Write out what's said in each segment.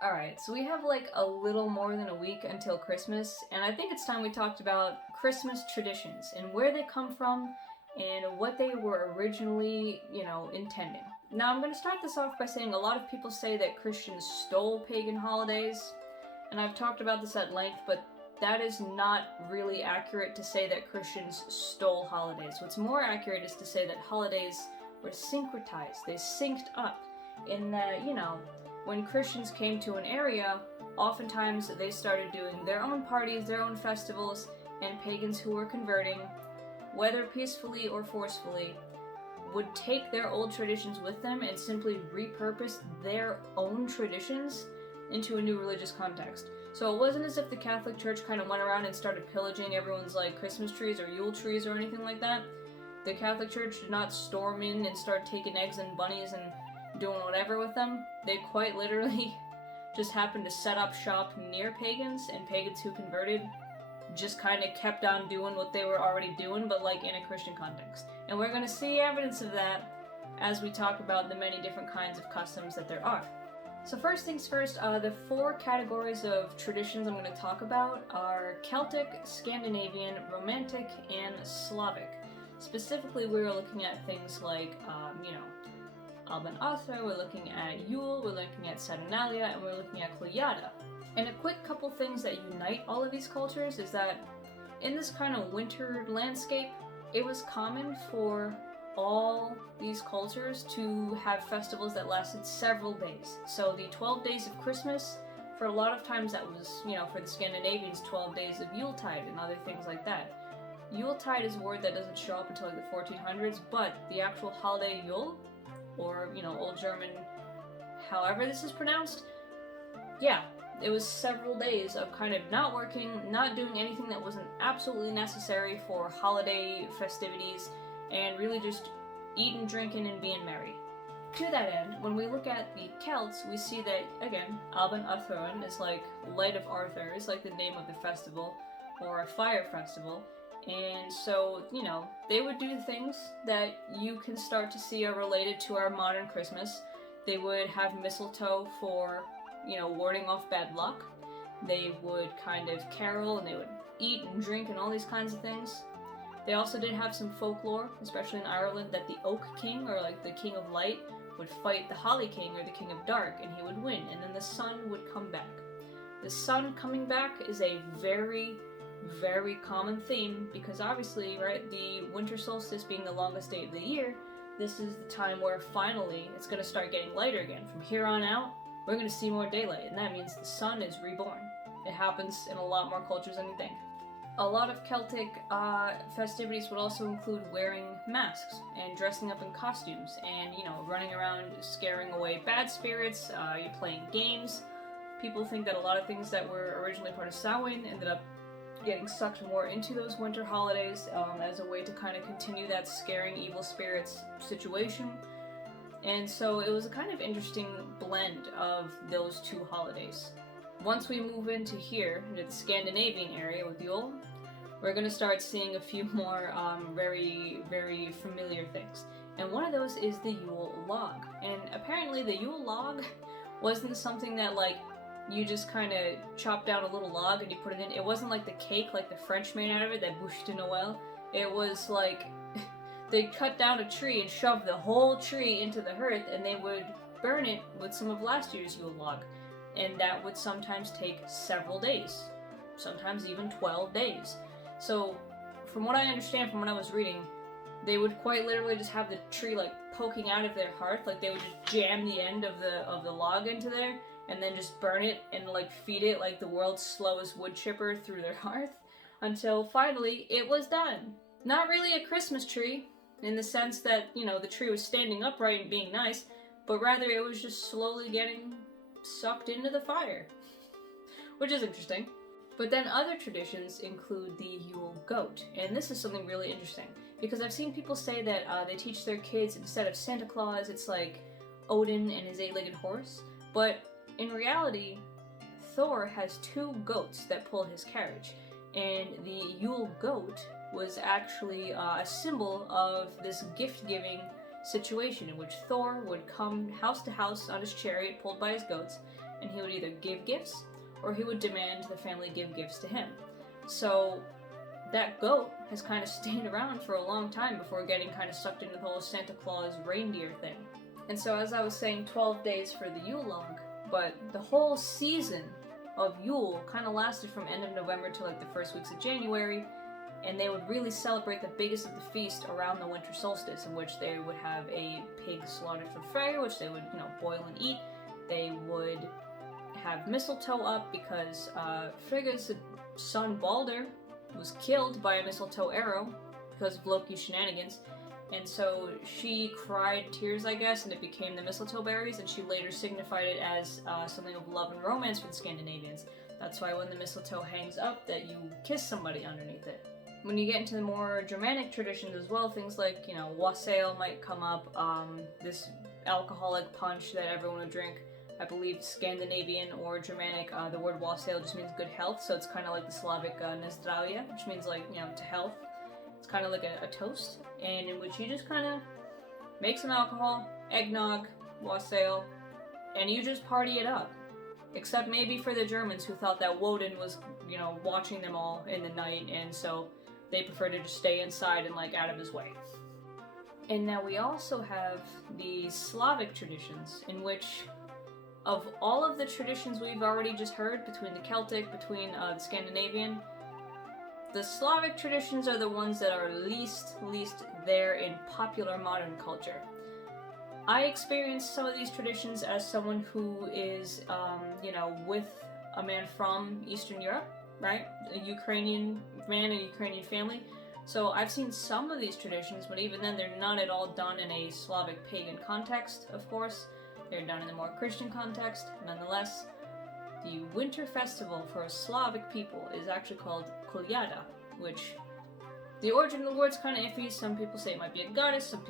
Alright, so we have like a little more than a week until Christmas, and I think it's time we talked about Christmas traditions and where they come from and what they were originally, intending. Now, I'm going to start this off by saying a lot of people say that Christians stole pagan holidays, and I've talked about this at length, but that is not really accurate to say that Christians stole holidays. What's more accurate is to say that holidays were syncretized, they synced up, in that, when Christians came to an area, oftentimes they started doing their own parties, their own festivals, and pagans who were converting, whether peacefully or forcefully, would take their old traditions with them and simply repurpose their own traditions into a new religious context. So it wasn't as if the Catholic Church kind of went around and started pillaging everyone's like Christmas trees or Yule trees or anything like that. The Catholic Church did not storm in and start taking eggs and bunnies and doing whatever with them. They quite literally just happened to set up shop near pagans, and pagans who converted just kind of kept on doing what they were already doing, but like in a Christian context. And we're going to see evidence of that as we talk about the many different kinds of customs that there are. So first things first, the 4 categories of traditions I'm going to talk about are Celtic, Scandinavian, Romantic, and Slavic. Specifically, we're looking at things like, Alban Arthur, we're looking at Yule, we're looking at Saturnalia, and we're looking at Kolyada. And a quick couple things that unite all of these cultures is that in this kind of winter landscape, it was common for all these cultures to have festivals that lasted several days. So the 12 days of Christmas, for a lot of times that was, for the Scandinavians, 12 days of Yuletide and other things like that. Yuletide is a word that doesn't show up until like the 1400s, but the actual holiday Yule, or, Old German, however this is pronounced, yeah, it was several days of kind of not working, not doing anything that wasn't absolutely necessary for holiday festivities, and really just eating, drinking, and being merry. To that end, when we look at the Celts, we see that, again, Alban Arthurinn is like Light of Arthur, is like the name of the festival, or a fire festival. And so, they would do things that you can start to see are related to our modern Christmas. They would have mistletoe for, warding off bad luck. They would kind of carol, and they would eat and drink and all these kinds of things. They also did have some folklore, especially in Ireland, that the Oak King, or like the King of Light, would fight the Holly King, or the King of Dark, and he would win, and then the sun would come back. The sun coming back is a very, very common theme, because obviously, right, the winter solstice being the longest day of the year, this is the time where finally it's going to start getting lighter again. From here on out, we're going to see more daylight, and that means the sun is reborn. It happens in a lot more cultures than you think. A lot of Celtic festivities would also include wearing masks and dressing up in costumes and, running around scaring away bad spirits, you're playing games. People think that a lot of things that were originally part of Samhain ended up getting sucked more into those winter holidays as a way to kind of continue that scaring evil spirits situation. And so it was a kind of interesting blend of those 2 holidays. Once we move into here, into the Scandinavian area with Yule, we're going to start seeing a few more very, very familiar things. And one of those is the Yule log. And apparently the Yule log wasn't something that, you just kind of chop down a little log and you put it in. It wasn't like the cake, like the French made out of it, that bûche de Noël. It was like, they cut down a tree and shoved the whole tree into the hearth, and they would burn it with some of last year's Yule log. And that would sometimes take several days. Sometimes even 12 days. So, from what I understand from what I was reading, they would quite literally just have the tree poking out of their hearth, they would just jam the end of the log into there, and then just burn it and feed it like the world's slowest wood chipper through their hearth, until finally it was done. Not really a Christmas tree, in the sense that, the tree was standing upright and being nice, but rather it was just slowly getting sucked into the fire. Which is interesting. But then other traditions include the Yule goat, and this is something really interesting, because I've seen people say that they teach their kids, instead of Santa Claus, it's like Odin and his 8-legged horse, but in reality, Thor has 2 goats that pull his carriage, and the Yule goat was actually a symbol of this gift-giving situation in which Thor would come house to house on his chariot pulled by his goats and he would either give gifts or he would demand the family give gifts to him. So that goat has kind of stayed around for a long time before getting kind of sucked into the whole Santa Claus reindeer thing. And so as I was saying, 12 days for the Yule log, but the whole season of Yule kind of lasted from end of November to like the first weeks of January, and they would really celebrate the biggest of the feast around the winter solstice, in which they would have a pig slaughtered for Freyr, which they would, boil and eat. They would have mistletoe up because Frigga's son Balder was killed by a mistletoe arrow because of Loki's shenanigans, and so she cried tears, I guess, and it became the mistletoe berries, and she later signified it as something of love and romance for the Scandinavians. That's why when the mistletoe hangs up, that you kiss somebody underneath it. When you get into the more Germanic traditions as well, things like, wassail might come up, this alcoholic punch that everyone would drink. I believe Scandinavian or Germanic, the word wassail just means good health, so it's kind of like the Slavic Zdravia, which means to health. It's kind of like a toast, and in which you just kind of make some alcohol, eggnog, wassail, and you just party it up. Except maybe for the Germans, who thought that Woden was, watching them all in the night, and so they preferred to just stay inside and out of his way. And now we also have the Slavic traditions, in which of all of the traditions we've already just heard, between the Celtic, between the Scandinavian, the Slavic traditions are the ones that are least there in popular modern culture. I experienced some of these traditions as someone who is, with a man from Eastern Europe, right? A Ukrainian man, a Ukrainian family. So I've seen some of these traditions, but even then they're not at all done in a Slavic pagan context, of course. They're done in a more Christian context. Nonetheless, the winter festival for Slavic people is actually called Kolyada, which the origin of the word's kind of iffy. Some people say it might be a goddess, some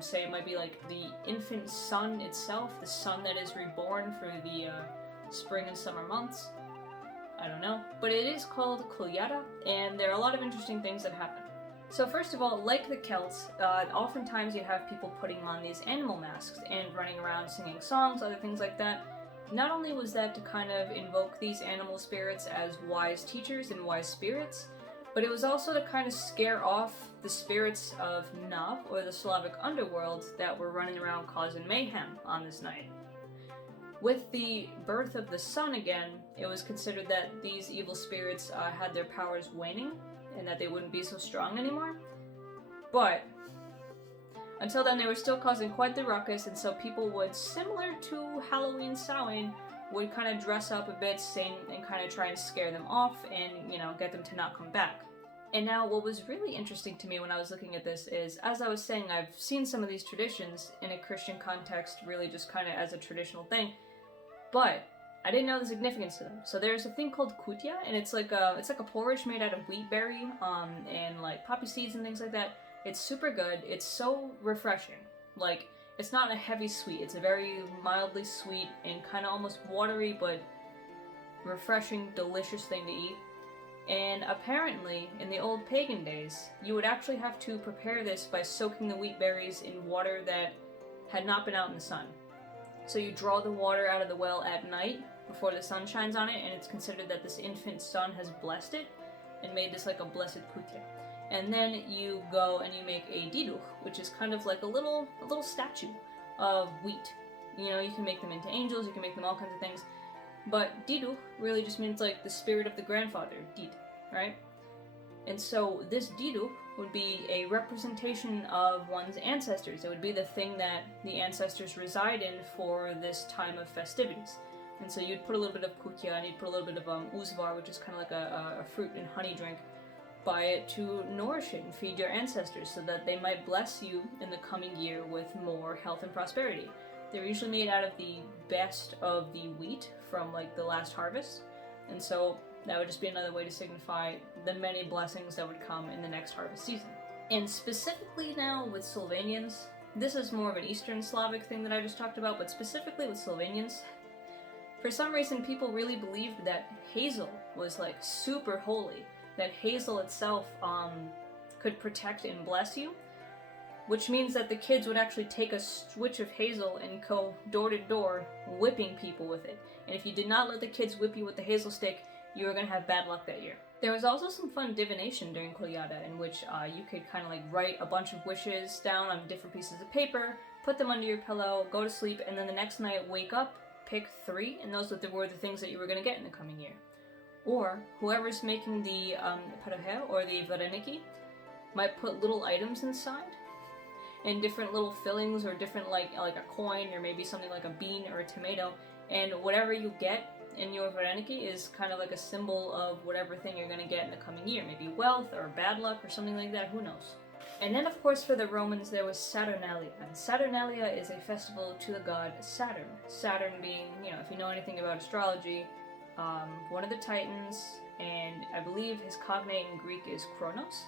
say it might be like the infant sun itself, the sun that is reborn for the spring and summer months. I don't know. But it is called Kolyada, and there are a lot of interesting things that happen. So first of all, like the Celts, oftentimes you have people putting on these animal masks and running around singing songs, other things like that. Not only was that to kind of invoke these animal spirits as wise teachers and wise spirits, but it was also to kind of scare off the spirits of Nav, or the Slavic underworld, that were running around causing mayhem on this night. With the birth of the sun again, it was considered that these evil spirits had their powers waning, and that they wouldn't be so strong anymore. But until then, they were still causing quite the ruckus, and so people would, similar to Halloween Samhain, would kind of dress up a bit, sing, and kind of try and scare them off, and, get them to not come back. And now, what was really interesting to me when I was looking at this is, as I was saying, I've seen some of these traditions in a Christian context, really just kind of as a traditional thing, but I didn't know the significance to them. So there's a thing called kutia, and it's like a porridge made out of wheat berry, and like poppy seeds and things like that. It's super good. It's so refreshing. It's not a heavy sweet. It's a very mildly sweet and kind of almost watery, but refreshing, delicious thing to eat. And apparently, in the old pagan days, you would actually have to prepare this by soaking the wheat berries in water that had not been out in the sun. So you draw the water out of the well at night before the sun shines on it, and it's considered that this infant sun has blessed it and made this like a blessed kutia. And then you go and you make a diduch, which is kind of like a little statue of wheat. You can make them into angels, you can make them all kinds of things. But diduch really just means like the spirit of the grandfather, did, right? And so this diduch would be a representation of one's ancestors. It would be the thing that the ancestors reside in for this time of festivities. And so you'd put a little bit of kutia, and you'd put a little bit of uzvar, which is kind of like a fruit and honey drink, by it to nourish it and feed your ancestors so that they might bless you in the coming year with more health and prosperity. They're usually made out of the best of the wheat from like the last harvest, and so that would just be another way to signify the many blessings that would come in the next harvest season. And specifically now with Slovenians, this is more of an Eastern Slavic thing that I just talked about, but specifically with Slovenians, for some reason people really believed that hazel was like super holy, that hazel itself could protect and bless you. which means that the kids would actually take a switch of hazel and go door to door whipping people with it. And if you did not let the kids whip you with the hazel stick, you were going to have bad luck that year. There was also some fun divination during Kolyada, in which you could kind of like write a bunch of wishes down on different pieces of paper, put them under your pillow, go to sleep, and then the next night wake up, pick 3, and those were the things that you were going to get in the coming year. Or whoever's making the parohe or the vareniki might put little items inside, and different little fillings, or different like a coin, or maybe something like a bean or a tomato, and whatever you get in your vareniki is kind of like a symbol of whatever thing you're going to get in the coming year. Maybe wealth or bad luck or something like that, who knows. And then of course for the Romans there was Saturnalia. And Saturnalia is a festival to the god Saturn. Saturn being, if you know anything about astrology, one of the Titans, and I believe his cognate in Greek is Kronos.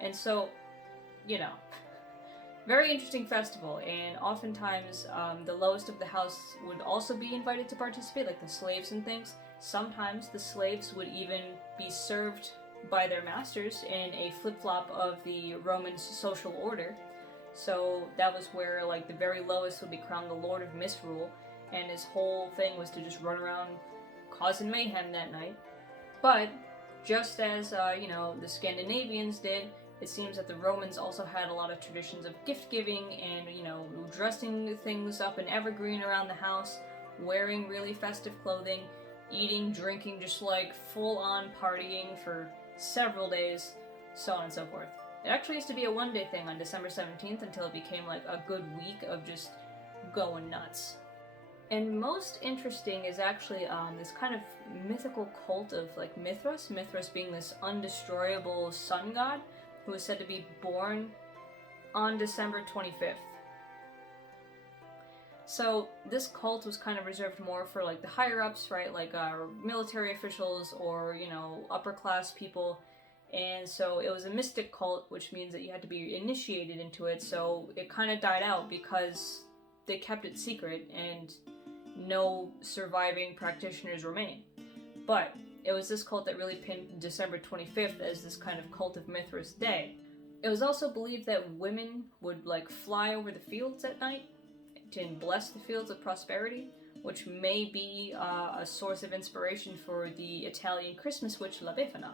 And so, very interesting festival, and oftentimes the lowest of the house would also be invited to participate, like the slaves and things. Sometimes the slaves would even be served by their masters in a flip-flop of the Roman social order. So that was where like the very lowest would be crowned the Lord of Misrule, and his whole thing was to just run around causing mayhem that night. But just as the Scandinavians did, it seems that the Romans also had a lot of traditions of gift giving and, dressing things up in evergreen around the house, wearing really festive clothing, eating, drinking, just like full-on partying for several days, so on and so forth. It actually used to be a one-day thing on December 17th until it became like a good week of just going nuts. And most interesting is actually this kind of mythical cult of like Mithras being this undestroyable sun god, who is said to be born on December 25th. So this cult was kind of reserved more for like the higher ups, right? Like military officials or, upper class people. And so it was a mystic cult, which means that you had to be initiated into it. So it kind of died out because they kept it secret and no surviving practitioners remain. But it was this cult that really pinned December 25th as this kind of cult of Mithras day. It was also believed that women would like fly over the fields at night to bless the fields with prosperity, which may be a source of inspiration for the Italian Christmas witch La Befana.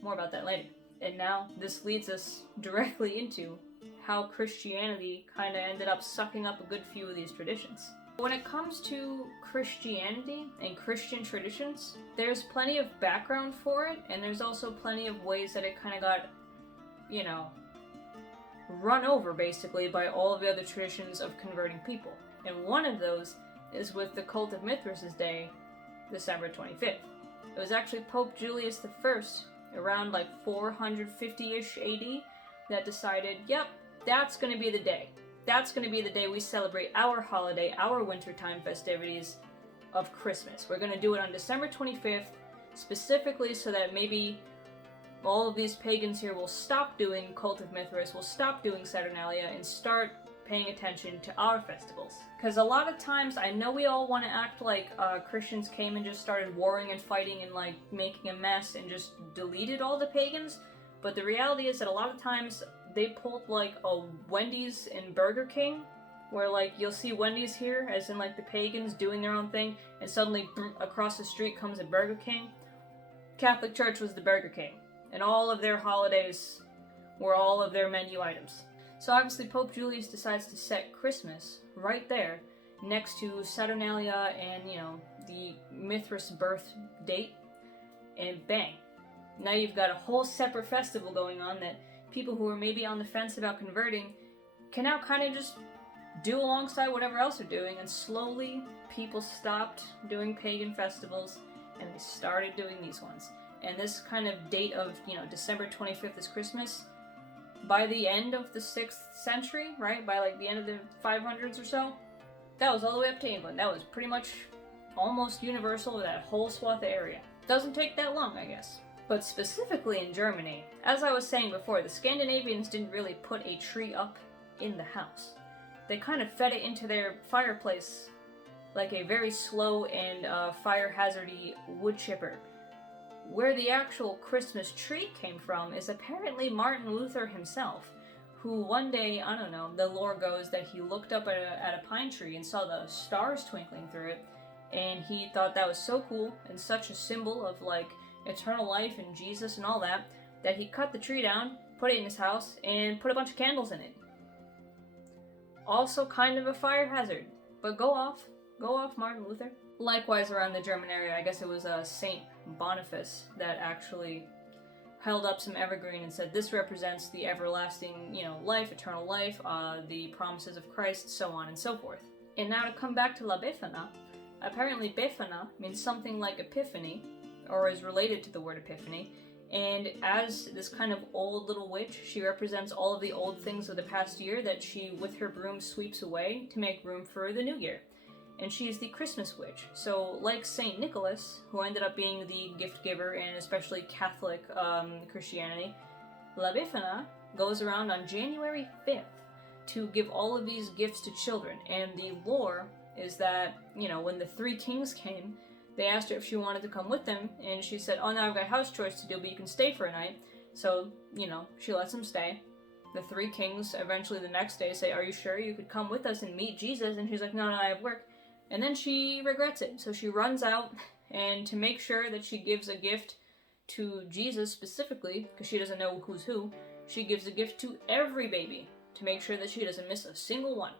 More about that later. And now this leads us directly into how Christianity kind of ended up sucking up a good few of these traditions. When it comes to Christianity and Christian traditions, there's plenty of background for it, and there's also plenty of ways that it kind of got, run over basically by all of the other traditions of converting people. And one of those is with the cult of Mithras' day, December 25th. It was actually Pope Julius I, around like 450-ish AD, that decided, yep, that's going to be the day. That's going to be the day we celebrate our holiday, our wintertime festivities of Christmas. We're going to do it on December 25th, specifically so that maybe all of these pagans here will stop doing Cult of Mithras, will stop doing Saturnalia, and start paying attention to our festivals. Because a lot of times, I know we all want to act like Christians came and just started warring and fighting and like making a mess and just deleted all the pagans, but the reality is that a lot of times they pulled like a Wendy's and Burger King, where like you'll see Wendy's here, as in like the pagans doing their own thing, and suddenly across the street comes a Burger King. Catholic Church was the Burger King, and all of their holidays were all of their menu items. So obviously Pope Julius decides to set Christmas right there next to Saturnalia and, the Mithras birth date, and bang. Now you've got a whole separate festival going on that people who are maybe on the fence about converting can now kind of just do alongside whatever else they're doing, and slowly people stopped doing pagan festivals and they started doing these ones. And this kind of date of, December 25th is Christmas, by the end of the 6th century, right, by like the end of the 500s or so, that was all the way up to England. That was pretty much almost universal with that whole swath of area. Doesn't take that long, I guess. But specifically in Germany, as I was saying before, the Scandinavians didn't really put a tree up in the house. They kind of fed it into their fireplace like a very slow and fire hazardy wood chipper. Where the actual Christmas tree came from is apparently Martin Luther himself, who one day, I don't know, the lore goes that he looked up at a pine tree and saw the stars twinkling through it, and he thought that was so cool and such a symbol of like eternal life and Jesus and all that, that he cut the tree down, put it in his house, and put a bunch of candles in it. Also kind of a fire hazard, but go off Martin Luther. Likewise, around the German area, I guess it was Saint Boniface that actually held up some evergreen and said this represents the everlasting, life, eternal life, the promises of Christ, so on and so forth. And now to come back to La Befana, apparently Befana means something like epiphany, or is related to the word epiphany, and as this kind of old little witch, she represents all of the old things of the past year that she, with her broom, sweeps away to make room for the new year. And she is the Christmas witch. So, like Saint Nicholas, who ended up being the gift giver in especially Catholic Christianity, La Befana goes around on January 5th to give all of these gifts to children. And the lore is that, when the three kings came, they asked her if she wanted to come with them, and she said, oh, no, I've got house chores to do, but you can stay for a night. So, she lets them stay. The three kings eventually the next day say, are you sure you could come with us and meet Jesus? And she's like, no, I have work. And then she regrets it. So she runs out, and to make sure that she gives a gift to Jesus specifically, because she doesn't know who's who, she gives a gift to every baby to make sure that she doesn't miss a single one.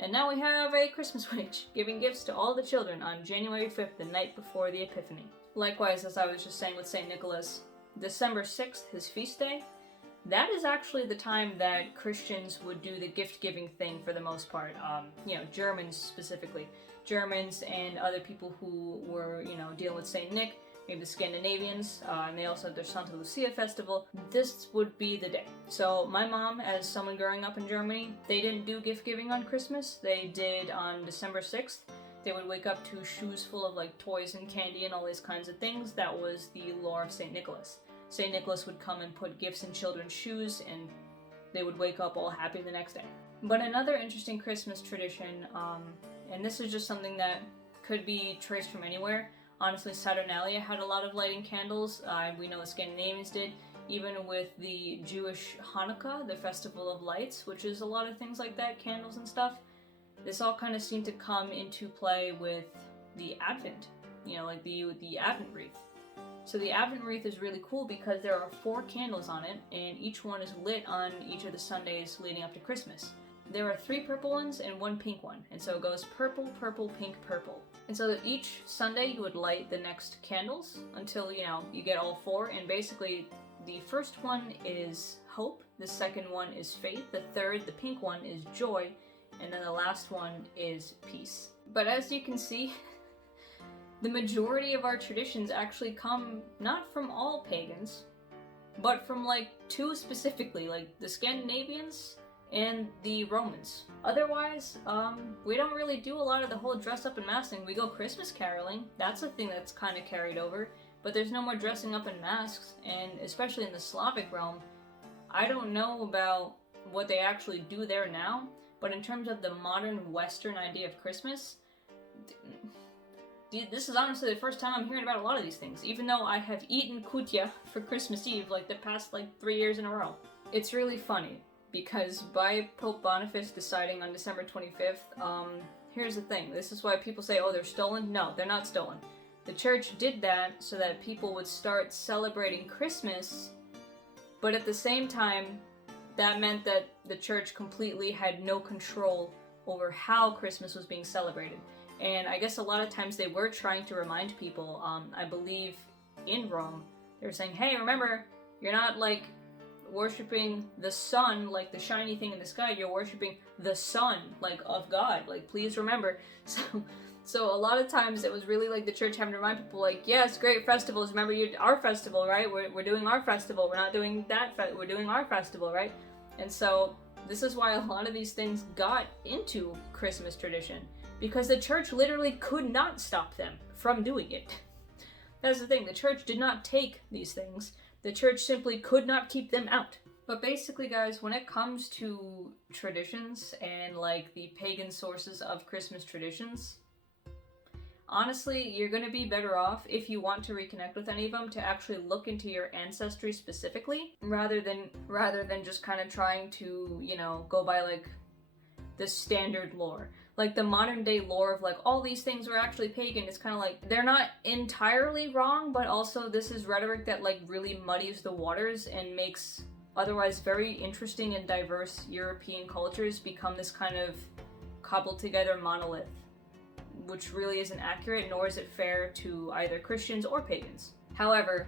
And now we have a Christmas witch giving gifts to all the children on January 5th, the night before the Epiphany. Likewise, as I was just saying with St. Nicholas, December 6th, his feast day, that is actually the time that Christians would do the gift-giving thing for the most part. Germans specifically. Germans and other people who were, dealing with St. Nick, maybe the Scandinavians, and they also have their Santa Lucia festival. This would be the day. So my mom, as someone growing up in Germany, they didn't do gift-giving on Christmas. They did on December 6th. They would wake up to shoes full of like toys and candy and all these kinds of things. That was the lore of St. Nicholas. St. Nicholas would come and put gifts in children's shoes, and they would wake up all happy the next day. But another interesting Christmas tradition, and this is just something that could be traced from anywhere. Honestly, Saturnalia had a lot of lighting candles. We know the Scandinavians did. Even with the Jewish Hanukkah, the Festival of Lights, which is a lot of things like that, candles and stuff. This all kind of seemed to come into play with the Advent, like the Advent wreath. So the Advent wreath is really cool because there are 4 candles on it, and each one is lit on each of the Sundays leading up to Christmas. There are 3 purple ones and 1 pink one, and so it goes purple, purple, pink, purple. And so that each Sunday you would light the next candles until, you get all 4, and basically the first one is hope, the second one is faith, the third, the pink one, is joy, and then the last one is peace. But as you can see, the majority of our traditions actually come not from all pagans, but from like 2 specifically, like the Scandinavians and the Romans. Otherwise, we don't really do a lot of the whole dress up and masking. We go Christmas caroling, that's a thing that's kind of carried over, but there's no more dressing up in masks, and especially in the Slavic realm, I don't know about what they actually do there now, but in terms of the modern Western idea of Christmas, this is honestly the first time I'm hearing about a lot of these things, even though I have eaten kutia for Christmas Eve like the past 3 years in a row. It's really funny, because by Pope Boniface deciding on December 25th, here's the thing. This is why people say, oh, they're stolen. No, they're not stolen. The church did that so that people would start celebrating Christmas, but at the same time, that meant that the church completely had no control over how Christmas was being celebrated. And I guess a lot of times they were trying to remind people, I believe in Rome, they were saying, hey, remember, you're not worshipping the sun, like the shiny thing in the sky, you're worshipping the Son, of God, please remember. So a lot of times it was really the church having to remind people, yes, great festivals, remember our festival, right? We're doing our festival, we're not doing that, we're doing our festival, right? And so this is why a lot of these things got into Christmas tradition, because the church literally could not stop them from doing it. That's the thing, the church did not take these things, the church simply could not keep them out. But basically, guys, when it comes to traditions and the pagan sources of Christmas traditions, Honestly, you're going to be better off if you want to reconnect with any of them to actually look into your ancestry specifically, rather than just kind of trying to, you know, go by like the standard lore. Like the modern day lore of like all these things were actually pagan, it's kind of like they're not entirely wrong, but also this is rhetoric that like really muddies the waters and makes otherwise very interesting and diverse European cultures become this kind of cobbled together monolith, which really isn't accurate, nor is it fair to either Christians or pagans. However,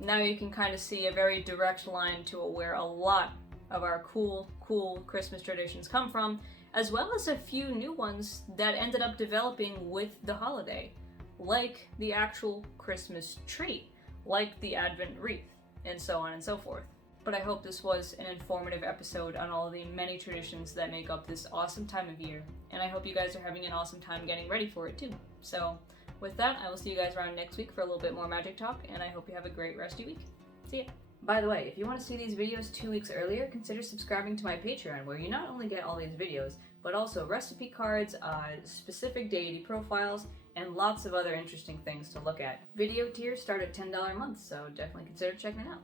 now you can kind of see a very direct line to where a lot of our cool Christmas traditions come from, as well as a few new ones that ended up developing with the holiday, like the actual Christmas tree, like the Advent wreath, and so on and so forth. But I hope this was an informative episode on all of the many traditions that make up this awesome time of year, and I hope you guys are having an awesome time getting ready for it too. So, with that, I will see you guys around next week for a little bit more magic talk, and I hope you have a great rest of your week. See ya! By the way, if you want to see these videos 2 weeks earlier, consider subscribing to my Patreon, where you not only get all these videos, but also recipe cards, specific deity profiles, and lots of other interesting things to look at. Video tiers start at $10 a month, so definitely consider checking it out.